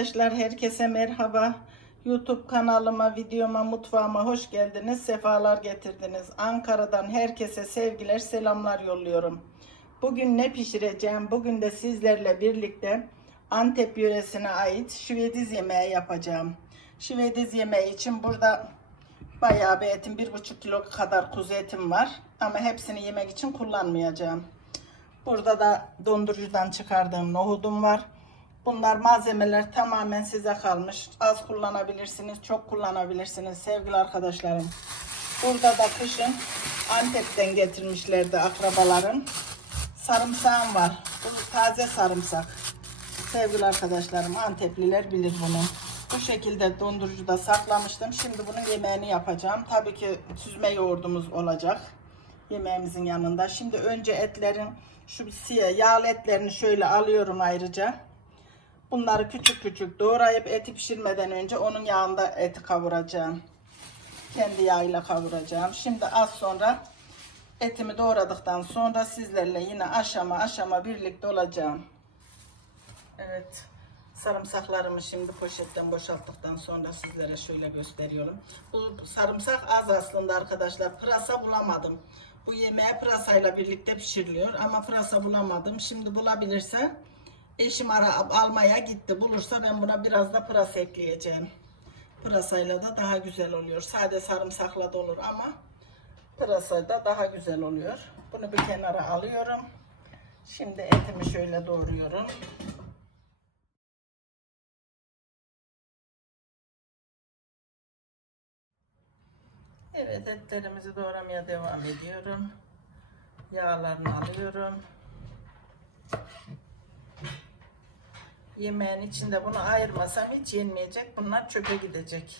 Arkadaşlar herkese merhaba. YouTube kanalıma, videoma, mutfağıma hoş geldiniz. Sefalar getirdiniz. Ankara'dan herkese sevgiler, selamlar yolluyorum. Bugün ne pişireceğim? Bugün de sizlerle birlikte Antep yöresine ait şivediz yemeği yapacağım. Şivediz yemeği için burada bayağı bir etim, bir buçuk kilo kadar kuzu etim var. Ama hepsini yemek için kullanmayacağım. Burada da dondurucudan çıkardığım nohudum var. Bunlar malzemeler tamamen size kalmış. Az kullanabilirsiniz, çok kullanabilirsiniz sevgili arkadaşlarım. Burada da kışın Antep'ten getirmişlerdi akrabalarım. Sarımsağım var. Bu taze sarımsak. Sevgili arkadaşlarım Antepliler bilir bunu. Bu şekilde dondurucuda saklamıştım. Şimdi bunun yemeğini yapacağım. Tabii ki süzme yoğurdumuz olacak yemeğimizin yanında. Şimdi önce etlerin şu siyah yağlı etlerini şöyle alıyorum ayrıca. Bunları küçük küçük doğrayıp eti pişirmeden önce onun yağında eti kavuracağım. Kendi yağıyla kavuracağım. Şimdi az sonra etimi doğradıktan sonra sizlerle yine aşama aşama birlikte olacağım. Evet. Sarımsaklarımı şimdi poşetten boşalttıktan sonra sizlere şöyle gösteriyorum. Bu sarımsak az aslında arkadaşlar. Pırasa bulamadım. Bu yemeğe pırasayla birlikte pişiriliyor ama pırasa bulamadım. Şimdi bulabilirsem eşim ara almaya gitti. Bulursa ben buna biraz da pırasa ekleyeceğim. Pırasayla da daha güzel oluyor. Sade sarımsakla da olur ama pırasayla daha güzel oluyor. Bunu bir kenara alıyorum. Şimdi etimi şöyle doğruyorum. Evet etlerimizi doğramaya devam ediyorum. Yağlarını alıyorum. Yemeğin içinde bunu ayırmasam hiç yenmeyecek. Bunlar çöpe gidecek.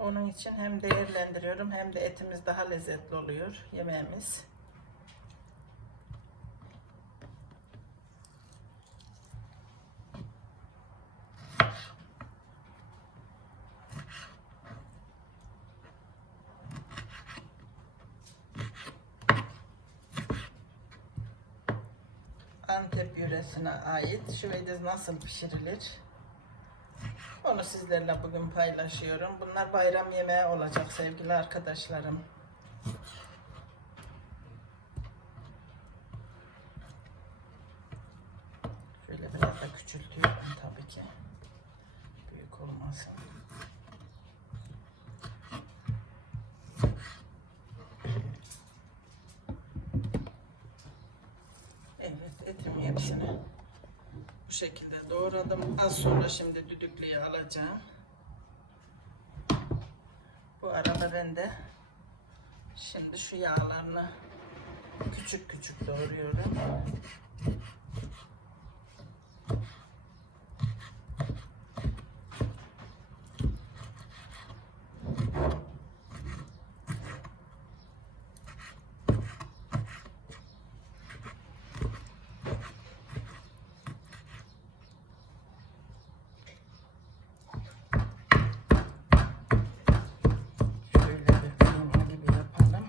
Onun için hem değerlendiriyorum hem de etimiz daha lezzetli oluyor yemeğimiz. Yöresine ait şivediz nasıl pişirilir? Onu sizlerle bugün paylaşıyorum. Bunlar bayram yemeği olacak sevgili arkadaşlarım. Şöyle biraz da küçültüyorum tabii ki. Büyük olmasın. Etim hepsini bu şekilde doğradım. Az sonra şimdi düdüklüye alacağım. Bu arada ben de şimdi şu yağlarını küçük küçük doğruyorum. Şöyle bir kıyma gibi yapalım.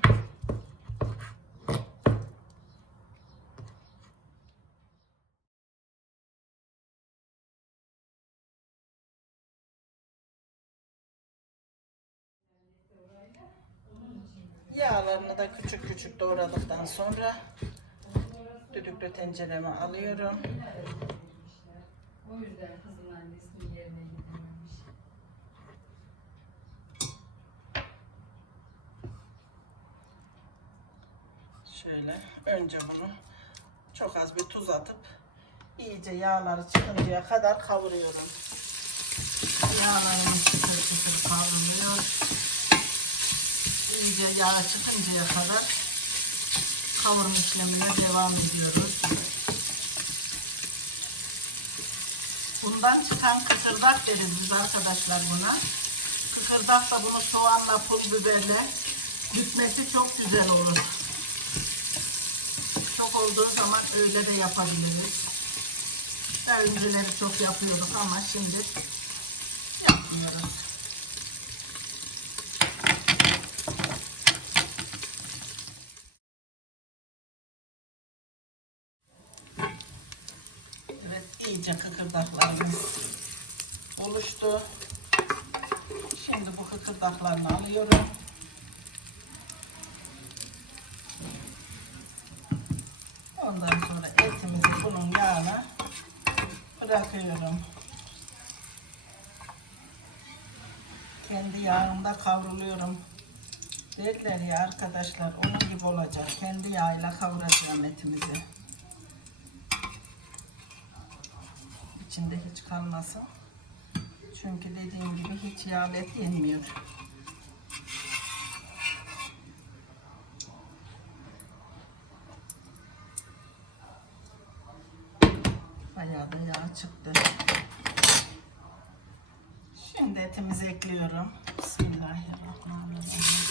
Yağlarını da küçük küçük doğradıktan sonra düdüklü tencereme alıyorum. O yüzden kızın annesinin yerine gidememiş. Şöyle önce bunu çok az bir tuz atıp iyice yağları çıkıncaya kadar kavuruyorum. Yağlarımız çıtır kavruluyor. İyice yağ çıkıncaya kadar kavurma işlemine devam ediyoruz. Bundan çıkan kıkırdak deriz biz arkadaşlar buna. Kıkırdak da bunu soğanla, pul biberle dükmesi çok güzel olur. Çok olduğu zaman öyle de yapabiliriz. Daha önceleri çok yapıyorduk ama şimdi yapmıyoruz. Evet iyice kıkırdaklarımız oluştu. Şimdi bu kıkırdaklarını alıyorum. Ondan sonra etimizi bunun yağına bırakıyorum. Kendi yağında kavruluyorum. Derler ya arkadaşlar onun gibi olacak. Kendi yağıyla kavuracağım etimizi. İçinde hiç kalmasın. Çünkü dediğim gibi hiç yağlı et yenmiyor. Bayağı da yağ çıktı. Şimdi etimizi ekliyorum. Bismillahirrahmanirrahim.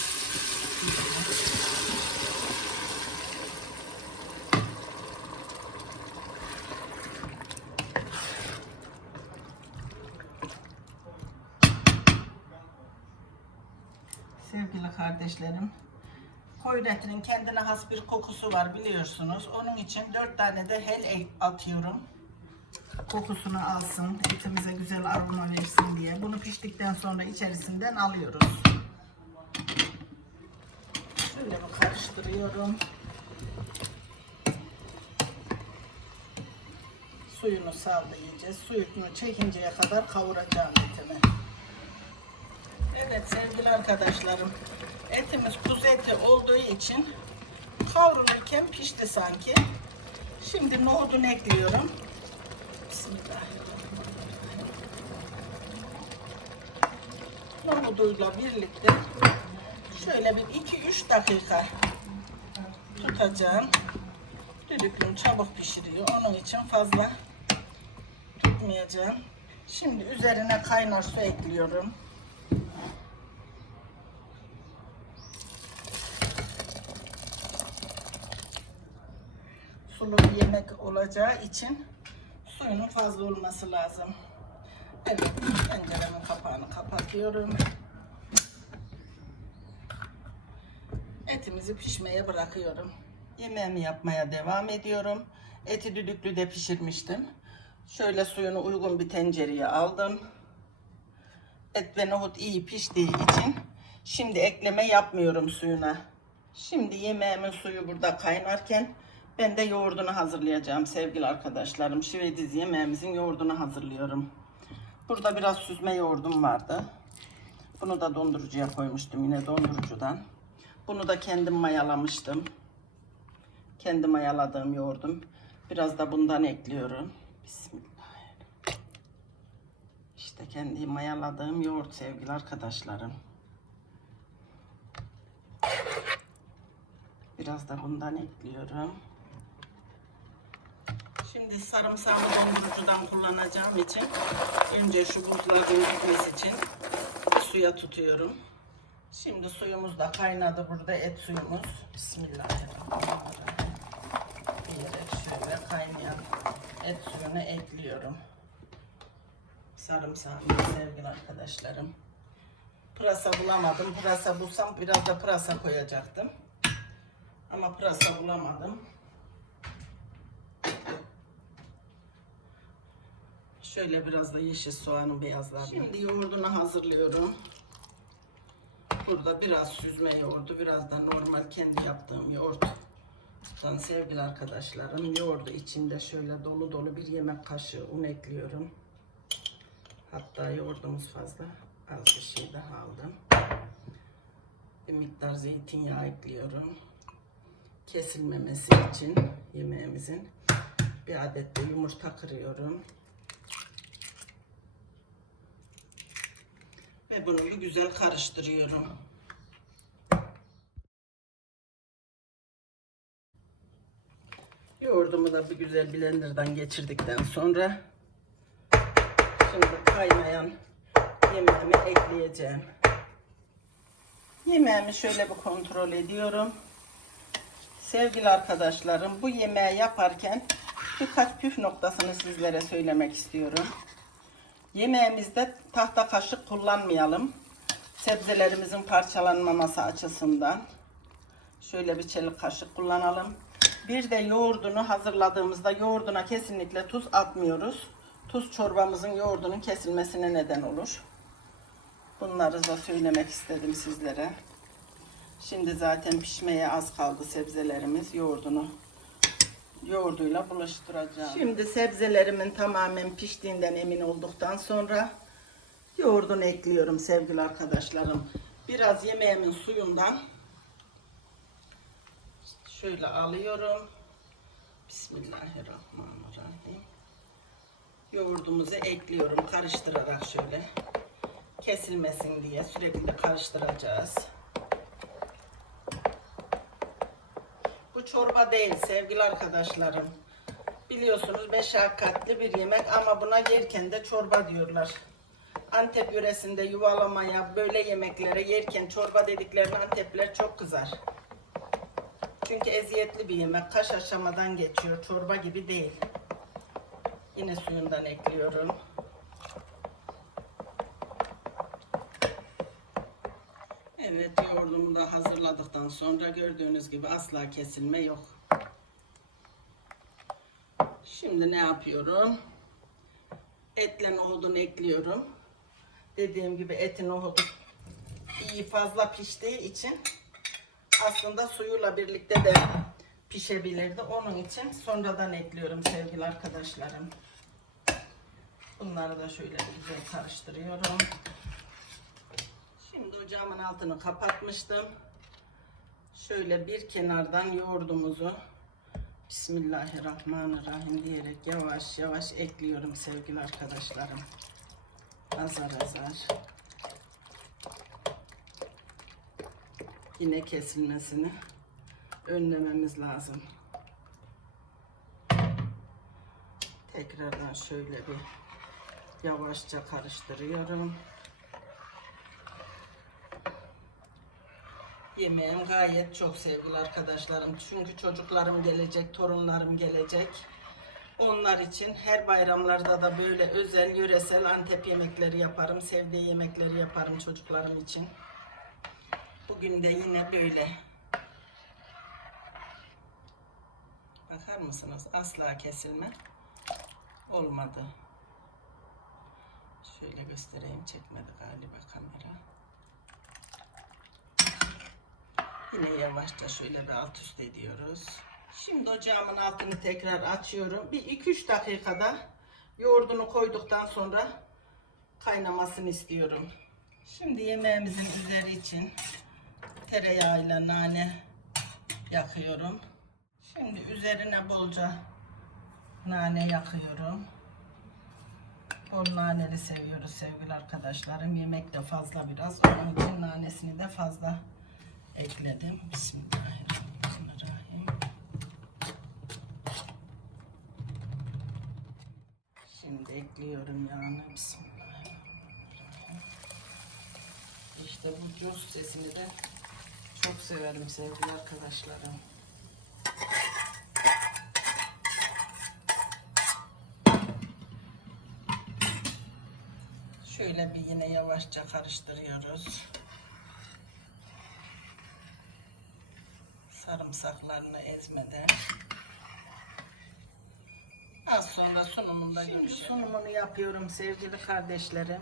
Sevgili kardeşlerim, koyun etinin kendine has bir kokusu var biliyorsunuz. Onun için dört tane de hel ek- atıyorum. Kokusunu alsın, etimize güzel aroma versin diye. Bunu piştikten sonra içerisinden alıyoruz. Şöyle bir karıştırıyorum. Suyunu saldı iyice. Suyunu çekinceye kadar kavuracağım etimi. Evet sevgili arkadaşlarım. Etimiz kuzu eti olduğu için kavrulurken pişti sanki. Şimdi nohudunu ekliyorum. Nohuduyla birlikte şöyle bir 2-3 dakika tutacağım. Düdüklüm çabuk pişiriyor. Onun için fazla tutmayacağım. Şimdi üzerine kaynar su ekliyorum. Sulu bir yemek olacağı için suyunun fazla olması lazım. Evet, tenceremin kapağını kapatıyorum. Etimizi pişmeye bırakıyorum. Yemeğimi yapmaya devam ediyorum. Eti düdüklüde pişirmiştim. Şöyle suyunu uygun bir tencereye aldım. Et ve nohut iyi piştiği için şimdi ekleme yapmıyorum suyuna. Şimdi yemeğimin suyu burada kaynarken ben de yoğurdunu hazırlayacağım sevgili arkadaşlarım. Şivediz yemeğimizin yoğurdunu hazırlıyorum. Burada biraz süzme yoğurdum vardı. Bunu da dondurucuya koymuştum yine dondurucudan. Bunu da kendim mayalamıştım. Kendi mayaladığım yoğurdum. Biraz da bundan ekliyorum. Bismillahirrahmanirrahim. İşte kendi mayaladığım yoğurt sevgili arkadaşlarım. Biraz da bundan ekliyorum. Şimdi sarımsağımı dondurucudan kullanacağım için önce şu buzların gitmesi için suya tutuyorum. Şimdi suyumuz da kaynadı burada et suyumuz. Bismillahirrahmanirrahim. Diyerek şöyle kaynayan et suyunu ekliyorum. Sarımsağımı sevgili arkadaşlarım. Pırasa bulamadım. Pırasa bulsam biraz da pırasa koyacaktım. Ama pırasa bulamadım. Şöyle biraz da yeşil soğanın beyazlarını. Şimdi yoğurdunu hazırlıyorum. Burada biraz süzme yoğurdu, biraz da normal kendi yaptığım yoğurttan sevgili arkadaşlarım. Yoğurdu içinde şöyle dolu dolu bir yemek kaşığı un ekliyorum. Hatta yoğurdumuz fazla. Az bir şey daha aldım. Bir miktar zeytinyağı ekliyorum. Kesilmemesi için yemeğimizin bir adet de yumurta kırıyorum. Ve güzel karıştırıyorum. Yoğurdumu da bir güzel blenderdan geçirdikten sonra şimdi kaynayan yemeğimi ekleyeceğim. Yemeğimi şöyle bir kontrol ediyorum. Sevgili arkadaşlarım bu yemeği yaparken birkaç püf noktasını sizlere söylemek istiyorum. Yemeğimizde tahta kaşık kullanmayalım. Sebzelerimizin parçalanmaması açısından. Şöyle bir çelik kaşık kullanalım. Bir de yoğurdunu hazırladığımızda yoğurduna kesinlikle tuz atmıyoruz. Tuz çorbamızın yoğurdunun kesilmesine neden olur. Bunları da söylemek istedim sizlere. Şimdi zaten pişmeye az kaldı sebzelerimiz. Yoğurdunu yoğurduyla buluşturacağım. Şimdi sebzelerimin tamamen piştiğinden emin olduktan sonra yoğurdunu ekliyorum sevgili arkadaşlarım. Biraz yemeğimin suyundan şöyle alıyorum. Bismillahirrahmanirrahim. Yoğurdumuzu ekliyorum karıştırarak şöyle kesilmesin diye sürekli karıştıracağız. Çorba değil sevgili arkadaşlarım. Biliyorsunuz meşakkatli bir yemek ama buna yerken de çorba diyorlar. Antep yöresinde yuvalamaya, böyle yemeklere yerken çorba dediklerini Antepliler çok kızar. Çünkü eziyetli bir yemek. Kaş aşamadan geçiyor. Çorba gibi değil. Yine suyundan ekliyorum. Evet yoğurdumu da hazırladıktan sonra gördüğünüz gibi asla kesilme yok. Şimdi ne yapıyorum? Etle nohudunu ekliyorum. Dediğim gibi etin nohudu iyi fazla piştiği için aslında suyuyla birlikte de pişebilirdi. Onun için sonradan ekliyorum sevgili arkadaşlarım. Bunları da şöyle güzel karıştırıyorum. Şimdi ocağımın altını kapatmıştım. Şöyle bir kenardan yoğurdumuzu Bismillahirrahmanirrahim diyerek yavaş yavaş ekliyorum sevgili arkadaşlarım. Azar azar. Yine kesilmesini önlememiz lazım. Tekrardan şöyle bir yavaşça karıştırıyorum. Yemeğim gayet çok sevgili arkadaşlarım. Çünkü çocuklarım gelecek, torunlarım gelecek. Onlar için her bayramlarda da böyle özel, yöresel Antep yemekleri yaparım. Sevdiği yemekleri yaparım çocuklarım için. Bugün de yine böyle. Bakar mısınız? Asla kesilme olmadı. Şöyle göstereyim. Çekmedi galiba kamera. Yine yavaşça şöyle bir alt üst ediyoruz. Şimdi ocağımın altını tekrar açıyorum. Bir 2-3 dakikada yoğurdunu koyduktan sonra kaynamasını istiyorum. Şimdi yemeğimizin üzeri için tereyağıyla nane yakıyorum. Şimdi üzerine bolca nane yakıyorum. Bol naneli seviyoruz sevgili arkadaşlarım. Yemek de fazla biraz. Onun için nanesini de fazla ekledim. Bismillahirrahmanirrahim. Şimdi ekliyorum yağını. Bismillahirrahmanirrahim. İşte bu cuz sesini de çok severim sevgili arkadaşlarım. Şöyle bir yine yavaşça karıştırıyoruz. Sarımsaklarını ezmeden. Az sonra sunumunda görüşelim. Sunumunu yapıyorum sevgili kardeşlerim.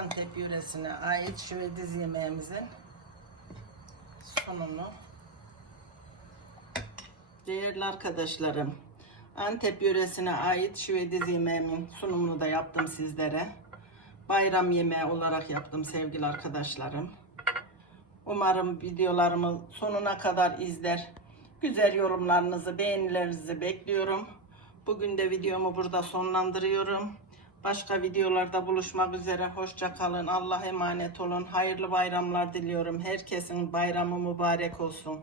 Antep yöresine ait şöyle yemeğimizin sunumu. Değerli arkadaşlarım, Antep yöresine ait şüvediz yemeğimin sunumunu da yaptım sizlere. Bayram yemeği olarak yaptım sevgili arkadaşlarım. Umarım videolarımı sonuna kadar izler. Güzel yorumlarınızı, beğenilerinizi bekliyorum. Bugün de videomu burada sonlandırıyorum. Başka videolarda buluşmak üzere. Hoşça kalın. Allah'a emanet olun. Hayırlı bayramlar diliyorum. Herkesin bayramı mübarek olsun.